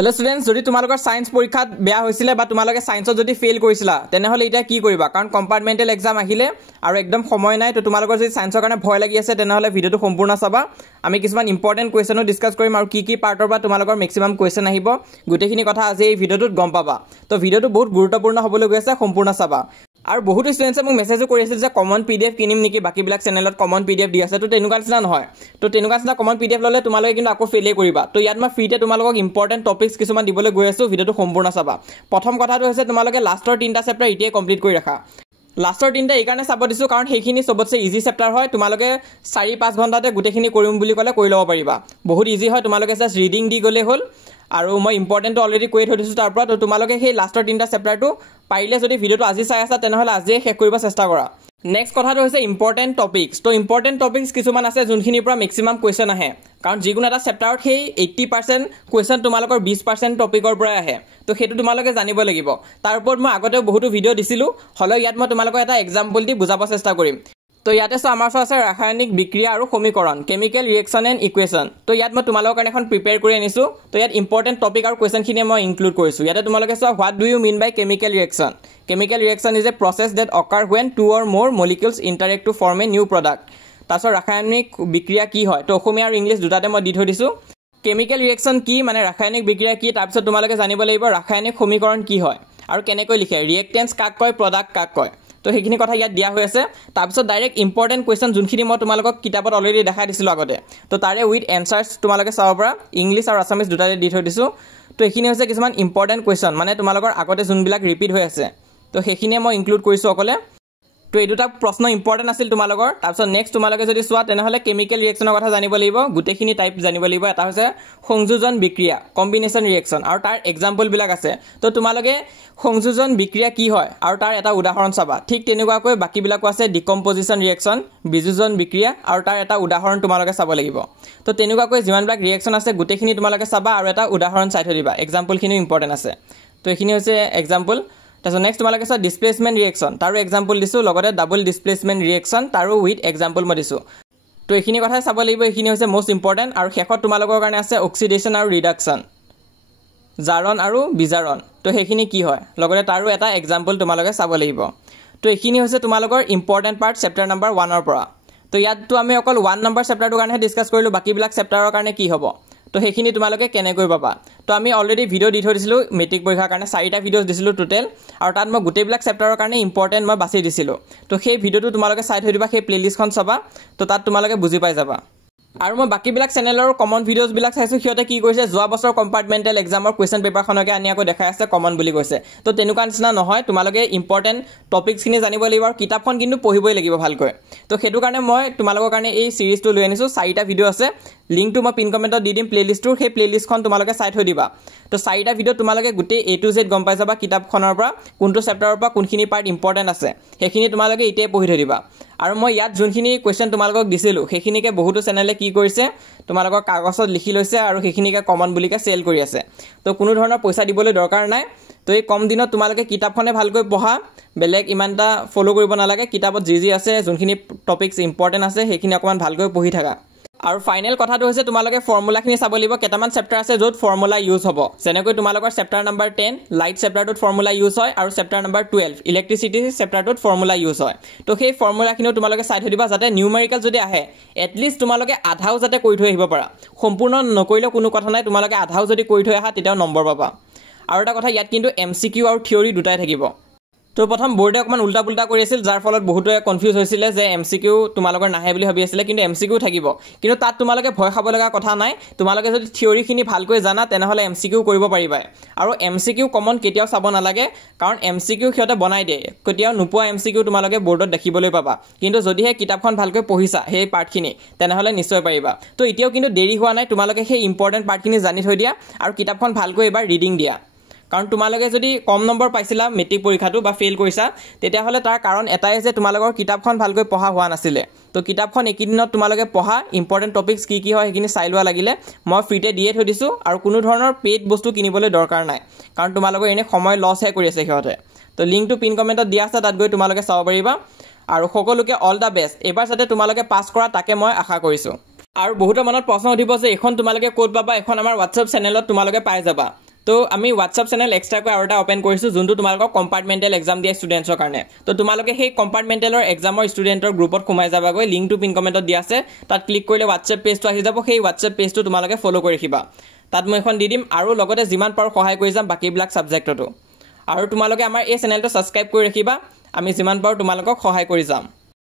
hello students যদি তোমালোকৰ science পৰীক্ষাত বেয়া হৈছিল বা তোমালোকে সায়েন্সত যদি ফেল কৰিছিলা তেনেহলে এটা কি কৰিবা কাৰণ কম্পাৰ্টমেন্টাল এক্সাম আহিলে আৰু একদম সময় নাই তো তোমালোকৰ যদি সায়েন্সৰ কাৰণে ভয় লাগি আছে তেনেহলে ভিডিওটো সম্পূৰ্ণ চাবা আমি কিছুমান ইম্পৰ্টেন্ট কোৱেশ্চনো ডিসকাস কৰিম আৰু কি পাৰ্টৰ পৰা তোমালোকৰ ম্যাক্সিমাম কোৱেশ্চন আহিব গুটেখিনি কথা আজি এই ভিডিওটোত গম পাবা তো ভিডিওটো বহুত গুৰুত্বপূৰ্ণ হ'বলৈ গৈ আছে সম্পূৰ্ণ চাবা আৰু বহুত ষ্টুডেন্টছে মোক মেছেজও কৰি আছিল যে কমন পিডিএফ কিনিম নেকি বাকি বিলাক চেনেলত কমন পিডিএফ দি আছে তো তেনেকুৱা নিচিনা নহয় তো তেনেকুৱা নিচিনা কমন পিডিএফ ললে তোমালোকে কিন্তু আকৌ ফেলে কৰিবা তো ইয়াত মই ফ্ৰীতে তোমালোকক ইম্পৰ্টেন্ট টপিকস কিছুমান দিবলৈ গৈ আছো ভিডিওটো সম্পূৰ্ণ চাবা প্ৰথম কথাটো হৈছে তোমালোকে লাষ্টৰ তিনটা চেপ্টাৰ ইটিয়ে কমপ্লিট কৰি ৰাখা লাষ্টৰ তিনটা এই কাৰণে চাব দিছো কাৰণ সেইখিনি সবতছে ইজি চেপ্টাৰ হয় তোমালোকে 4-5 ঘণ্টাতে গুটেখিনি কৰিম বুলি ক'লে কৰি ল'ব পাৰিবা বহুত ইজি হয় তোমালোকে জাস্ট ৰিডিং দি গলে হ'ল আৰু মই ইম্পৰ্টেন্টটো অলৰেডি কৈ থৈ দিছো তাৰ পৰা তো তোমালোকে সেই লাষ্টৰ তিনটা চেপ্টাৰটো পাৰিলে যদি ভিডিওটো আজি চাই আছা তেনেহলে আজিয়ে শেষ কৰিব চেষ্টা কৰা নেক্সট কথাটো হৈছে ইম্পৰ্টেন্ট টপিকস তো ইম্পৰ্টেন্ট টপিকস কিছুমান আছে যোনখিনিৰ পৰা ম্যাক্সিমাম কোৱেশ্চন আহে কাৰণ যিকোনো এটা চেপ্টাৰত সেই 80% কোৱেশ্চন তোমালোকৰ 20% টপিকৰ পৰা আহে তো হেতু তোমালোকে জানিব লাগিব তাৰ ওপৰত মই আগতে বহুত ভিডিও দিছিলো হলো ইয়াত মই তোমালোকক এটা এক্সাম্পল দি বুজাব চেষ্টা কৰিম তো ইয়াতে আমাৰ আছে ৰাসায়নিক বিক্ৰিয়া আৰু সমীকৰণ কেমিক্যাল ৰিঅ্যাকশন এন্ড ইকুৱেশন তো ইয়াত মই তোমালোকৰ কাৰণে এখন প্ৰিপেয়াৰ কৰি আনিছো তো ইয়াত ইম্পৰ্টেন্ট টপিক আৰু কোৱেশ্চনখিনি মই ইনক্লুড কৰিছো ইয়াতে তোমালোকে চোৱা what do you mean by chemical reaction chemical reaction is a process that occur when two or more molecules interact to form a new product তাছৰ ৰাসায়নিক বিক্ৰিয়া কি হয় তো অসমীয়া আৰু ইংলিশ দুটাতে মই দি থৈ দিছো কেমিক্যাল ৰিঅ্যাকশন কি মানে ৰাসায়নিক বিক্ৰিয়া কি তাৰপিছত তোমালোকে জানিব লাগিব ৰাসায়নিক সমীকৰণ কি হয় আৰু কেনেকৈ লিখে ৰিঅ্যাকটেন্স কাক কয় প্ৰডাক্ট কাক কয় তো সেইখিনি কথা ইয়াত দিয়া হৈ আছে তাৰপিছত ডাইৰেক্ট ইম্পৰ্টেন্ট কোৱেশ্চন যোনখিনি মই তোমালোকক কিতাপত অলৰেডি দেখাই দিছিলো আগতে তো তাৰে উইথ এনসাৰ্স তোমালোকে চাব পৰা ইংলিশ আৰু আছামিজ দুটাতে দি থৈ দিছো তো এইখিনি হৈছে কিছুমান ইম্পৰ্টেন্ট কোৱেশ্চন মানে তোমালোকৰ আগতে যোনবিলাক ৰিপিট হৈ আছে তো সেইখিনিয়ে মই ইনক্লুড কৰিছো অকলে তো এই দুটা প্ৰশ্ন ইম্পৰ্টেন্ট আছিল তোমালোকৰ তাৰপিছত নেক্সট তোমালোকে যদি চোৱা তেনেহলে কেমিক্যাল ৰিঅ্যাকশনৰ কথা জানিব লাগিব গুটেখিনি টাইপ জানিব লাগিব এটা হৈছে সংযোজন বিক্ৰিয়া কম্বিনেশন ৰিঅ্যাকশন আৰু তাৰ এক্সাম্পল বিলাক আছে তো তোমালোকে সংযোজন বিক্ৰিয়া কি হয় আৰু তাৰ এটা উদাহৰণ চাবা ঠিক তেনেকুৱাকৈ বাকি বিলাকো আছে ডিকম্পোজিশন ৰিঅ্যাকশন বিযোজন বিক্ৰিয়া আৰু তাৰ এটা উদাহৰণ তোমালোকে চাব লাগিব তো তেনেকুৱাকৈ যিমানবিলাক ৰিঅ্যাকশন আছে গুটেখিনি তোমালোকে চাবা আৰু এটা উদাহৰণ চাই থৈ দিবা এক্সাম্পলখিনি ইম্পৰ্টেন্ট আছে তো এইখিনি হৈছে এক্সাম্পল তাছত নেক্সট তোমালোকে আছে ডিসপ্লেসমেন্ট ৰিঅ্যাকশন তাৰো এক্সাম্পল দিছো লগতে ডাবল ডিসপ্লেসমেন্ট ৰিঅ্যাকশন তাৰো উইথ এক্সাম্পল মই দিছো তো এইখিনি কথা চাব লাগিব এইখিনি হৈছে মোস্ট ইম্পৰ্টেন্ট আৰু শেষত তোমালোকৰ কাৰণে আছে অক্সিডেশন আৰু ৰিডাকশন জাৰণ আৰু বিজাৰণ তো সেইখিনি কি হয় লগতে তাৰো এটা এক্সাম্পল তোমালোকে চাব লাগিব তো এইখিনি হৈছে তোমালোকৰ ইম্পৰ্টেন্ট পাৰ্ট চেপ্টাৰ নম্বৰ 1 ৰ পৰা তো ইয়াতটো আমি অকল 1 নম্বৰ চেপ্টাৰটোৰ কাৰণে ডিসকাস কৰিলো বাকি বিলাক চেপ্টাৰৰ কাৰণে কি হ'ব তো সেইখিনি তোমালোকে কেনেকৈ পাবা তো আমি অলৰেডি ভিডিও দি থৈ দিছিলো মেট্ৰিক পৰীক্ষাৰ কাৰণে 4টা ভিডিওস দিছিলো টোটাল আৰু তাত মই গুটেবিলাক চেপ্টাৰৰ কাৰণে ইম্পৰ্টেন্ট মই বাছি দিছিলো তো সেই ভিডিওটো তোমালোকে চাই থৈ দিবা সেই প্লেলিষ্টখন চাবা তো তাত তোমালোকে বুজি পাই যাবা আৰু মই বাকি বিলাক চেনেলৰ কমন ভিডিওস বিলাক চাইছো কিয়তে কি কৰিছে যোৱা বছৰ কম্পাৰ্টমেন্টাল এক্সামৰ কোৱেশ্চন পেপাৰখনকে আনি আকৌ দেখাই আছে কমন বুলি কৈছে তো তেনেকুৱা নিচিনা নহয় তোমালোকে ইম্পৰ্টেন্ট টপিকসখিনি জানিব লাগিব আৰু কিতাপখন কিন্তু পঢ়িবই লাগিব ভালকৈ তো হেতু কাৰণে মই তোমালোকৰ কাৰণে এই সিৰিজটো লৈ আনিছো 4টা ভিডিও আছে লিংকটো মই পিন কমেন্টত দি দিম প্লেলিষ্টৰ সেই প্লেলিষ্টখন তোমালোকে চাই থৈ দিবা তো 4টা ভিডিও তোমালোকে গুটে A to Z গম পাই যাবা কিতাপখনৰ পৰা কোনটো চেপ্টাৰৰ পৰা কোনখিনি পাৰ্ট ইম্পৰ্টেন্ট আছে সেইখিনি তোমালোকে ইতে পঢ়ি থৈ দিবা আৰু মই ইয়াত যোনখিনি কোৱেশ্চন তোমালোকক দিছিলো সেইখিনিকে বহুতো চেনেলে কি কৰিছে তোমালোকৰ কাগজত লিখি লৈছে আৰু সেইখিনিকে কমন বুলিকে সেল কৰি আছে তো কোনো ধৰণৰ পইচা দিবলৈ দৰকাৰ নাই তো এই কম দিনত তোমালোকে কিতাপখনে ভালকৈ পঢ়া বেলেগ ইমানটা ফলো কৰিব নালাগে কিতাপত যি আছে যোনখিনি টপিকস ইম্পৰ্টেন্ট আছে সেইখিনি অকমান ভালকৈ পঢ়ি থাকা আৰু ফাইনাল কথাটো হৈছে তোমালোকে ফৰ্মুলাখিনি চাব লাগিব কেটামান চেপ্টাৰ আছে য'ত ফৰ্মুলা ইউজ হ'ব যেনেকৈ তোমালোকৰ চেপ্টাৰ নম্বৰ 10 লাইট চেপ্টাৰটোত ফৰ্মুলা ইউজ হয় আৰু চেপ্টাৰ নম্বৰ 12 ইলেক্ট্ৰিচিটি চেপ্টাৰটোত ফৰ্মুলা ইউজ হয় তো সেই ফৰ্মুলাখিনিও তোমালোকে চাই থৈ দিবা যাতে নিউমেৰিকেল যদি আহে এটলিষ্ট তোমালোকে আধাও যাতে কৰি থৈ আহিব পাৰা সম্পূৰ্ণ নকৰিলে কোনো কথা নাই তোমালোকে আধাও যদি কৰি থৈ আহা তেতিয়াও নম্বৰ পাবা আৰু এটা কথা ইয়াত কিন্তু এমসিকিউ আৰু থিওৰি দুটাই থাকিব তো প্ৰথম বোৰ্ডে অকমান উল্টা পুল্টা কৰি আছিল যাৰ ফলত বহুতে কনফিউজ হৈছিল যে এমসিকিউ তোমালোকৰ নাহে বুলি ভাবি আছিল কিন্তু এমসিকিউ থাকিব কিন্তু তাত তোমালোকে ভয় খাব লগা কথা নাই তোমালোকে যদি থিওৰিখিনি ভালকৈ জানা তেনেহলে এমসিকিউ কৰিব পাৰিবা আৰু এমসিকিউ কমন কেতিয়াও চাব নালাগে কাৰণ এমসিকিউ হিয়তে বনাই দিয়ে কেতিয়াও নোপোৱা এমসিকিউ তোমালোকে বোৰ্ডত দেখিবলৈ পাবা কিন্তু যদিহে কিতাপখন ভালকৈ পঢ়িছা সেই পাৰ্টখিনি তেনেহলে নিশ্চয় পাৰিবা তো এতিয়াও কিন্তু দেৰি হোৱা নাই তোমালোকে সেই ইম্পৰ্টেন্ট পাৰ্টখিনি জানি থৈ দিয়া আৰু কিতাপখন ভালকৈ এবাৰ ৰিডিং দিয়া কাৰণ তোমালোকে যদি কম নম্বৰ পাইছিলা মেট্ৰিক পৰীক্ষাটো বা ফেল কৰিছা তেতিয়া হলে তাৰ কাৰণ এটাই যে তোমালোকৰ কিতাপখন ভালকৈ পঢ়া হোৱা নাছিলে তো কিতাপখন একিদিনত তোমালোকে পঢ়া ইম্পৰ্টেন্ট টপিকস কি হয় সেইখিনি চাই লোৱা লাগিলে মই ফ্ৰীতে দিয়ে থৈ দিছো আৰু কোনো ধৰণৰ পেইড বস্তু কিনিবলৈ দৰকাৰ নাই কাৰণ তোমালোকৰ এনে সময় লছ হে কৰি আছে সিহঁতে তো লিংকটো পিন কমেন্টত দিয়া আছে তাত গৈ তোমালোকে চাব পাৰিবা আৰু সকলোকে অল দা বেষ্ট এবাৰ যাতে তোমালোকে পাস কৰা তাকে মই আশা কৰিছো আৰু বহুতৰ মনত প্ৰশ্ন উঠিব যে এখন তোমালোকে কোড পাবা এখন আমাৰ WhatsApp চেনেলত তোমালোকে পাই যাবা তো আমি হোৱাটছআপ চেনেল এক্সট্ৰাকৈ আৰু এটা অপেন কৰিছোঁ যোনটো তোমালোকক কম্পাৰ্টমেণ্টেল এক্সাম দিয়া ষ্টুডেণ্টছৰ কাৰণে তো তোমালোকে সেই কম্পাৰ্টমেণ্টেলৰ এক্সামৰ ষ্টুডেণ্টৰ গ্ৰুপত সোমাই যাবাগৈ লিংকটো পিন কমেণ্টত দিয়া আছে তাত ক্লিক কৰিলে হোৱাটছআপ পেজটো আহি যাব সেই হোৱাটছআপ পেজটো তোমালোকে ফ'ল' কৰি ৰাখিবা তাত মই এখন দি দিম আৰু লগতে যিমান পাৰোঁ সহায় কৰি যাম বাকীবিলাক ছাবজেক্টতো আৰু তোমালোকে আমাৰ এই চেনেলটো ছাবস্ক্ৰাইব কৰি ৰাখিবা আমি যিমান পাৰোঁ তোমালোকক সহায় কৰি যাম